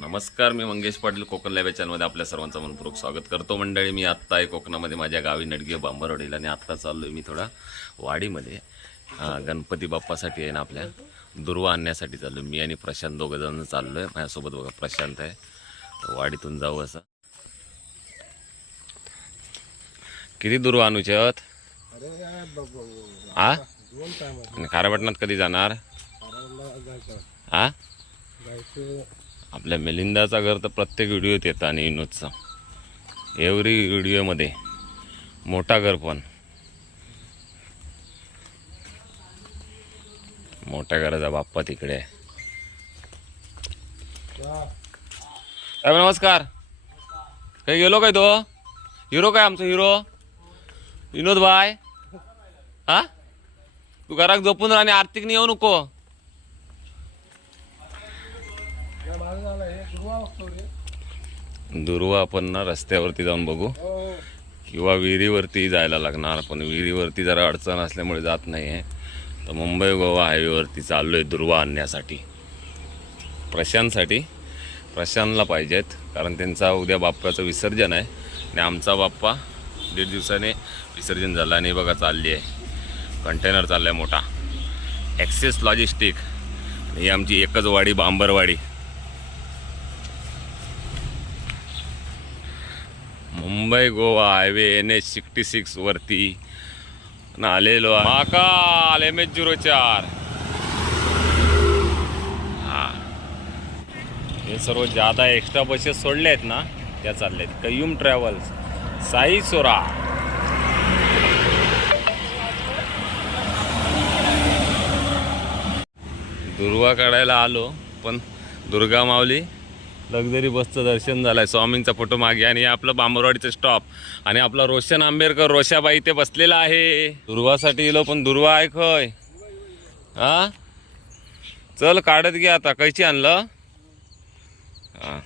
नमस्कार मी मंगेश पाटील कोकण लॅब चॅनलमध्ये आपल्या सर्वांचं मनपूर्वक स्वागत करतो. मंडळी मी आत्ता आहे कोकणामध्ये माझ्या गावी नडगे बांबरवाडीला आणि आत्ता चाललो आहे मी थोडा वाडीमध्ये. गणपती बाप्पासाठी आहे ना आपल्या दुर्वा आणण्यासाठी चाललो मी आणि प्रशांत दोघं जण चाललो आहे माझ्यासोबत बघा प्रशांत आहे. वाडीतून जाऊ असं. किती दुर्वा आणूच्यात अरे आ? खारापटणात कधी जाणार? हा आ आपल्या मिलिंदाचा घर तर प्रत्येक व्हिडिओत येतं आणि विनोदचा. एव्हरी व्हिडिओमध्ये मोठा घर पण. मोठ्या घराचा बाप्पा तिकडे आहे. साहेब नमस्कार. काही गेलो काय तो? हिरो काय आमचा हिरो? विनोद बाय हा? तू घरात झोपून राहा आणि आर्थिक येऊ नको. दुर्वा आपण ना रस्त्यावरती जाऊन बघू. हो. किंवा विहिरीवरती जायला लागणार पण विहिरीवरती जरा अडचण असल्यामुळे जात नाही आहे तर मुंबई गोवा हायवेवरती चाललो आहे दुर्वा आणण्यासाठी. प्रशांतसाठी प्रशांतला पाहिजेत कारण त्यांचा उद्या बाप्पाचं विसर्जन आहे. आणि आमचा बाप्पा दीड दिवसाने विसर्जन झालं आणि बघा चालली आहे कंटेनर चालला आहे मोठा ॲक्सेस लॉजिस्टिक ही आमची एकच वाडी Bambarwadi. Mumbai Goa highway N H sixty six वरती. आलेलो आहे. महाकाल एम एच झिरो चार. हां. हे सर्व ज्यादा एक्स्ट्रा बसेस सोडले आहेत ना त्या चालल्या आहेत कयूम ट्रॅव्हल्स साई सोरा. दुर्वा काढायला आलो पण दुर्गा माऊली लक्झरी बसचं दर्शन झालंय. स्वामींचा फोटो मागे आणि हे आपलं बांबरवाडीचं स्टॉप आणि आपला रोशन आंबेडकर रोशाबाई इथे बसलेला आहे. दुर्वासाठी इलो पण दुर्वा आहे खय. हा? चल काढत घे आता. कैची आणलं? हां.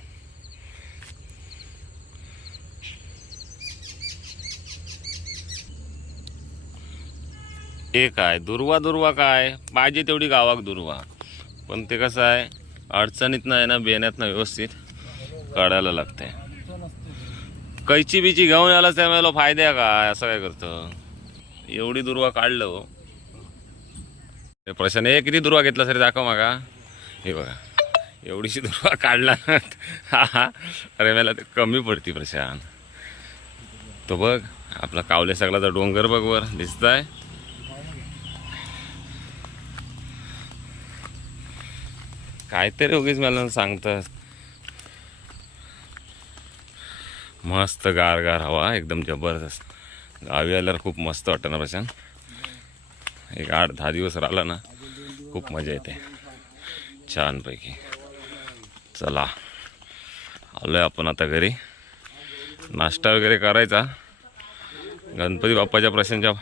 एक आहे दुर्वा दुर्वा काय? पाहिजे तेवढी गावाक दुर्वा. पण ते कसं आहे? अडचणीत नाही ना बेण्यात ना व्यवस्थित. काढायला लागते. कैची बिची घेऊन आलाच त्यामुळे फायदे आहे काय असं काय करतं? एवढी दुर्वा काढलं हो. हे हे किती दुर्वा घेतला सर? दाखव मागा. हे बघा. एवढीशी दुर्वा काढला हा अरे मला ते कमी पडती प्रशांत. तो बघ आपला कावले सगळाचा डोंगर बघ वर. दिसताय. काहीतरी उगीच मला सांगतात. मस्त गार गार हवा एकदम जबरदस्त. गावी आल्यावर खूप मस्त वाटतं ना प्रशांत? एक आठ दहा दिवस राहिला ना खूप मजा येते. छानपैकी. चला. आलो आहे आपण आता घरी. नाश्ता वगैरे करायचा. गणपती बाप्पाच्या प्रशांतच्या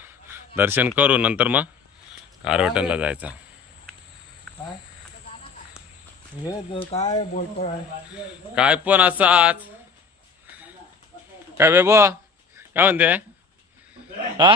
दर्शन करू नंतर मग कारवटनला जायचा. काय? पण असं आज काय बेबो काय म्हणते हा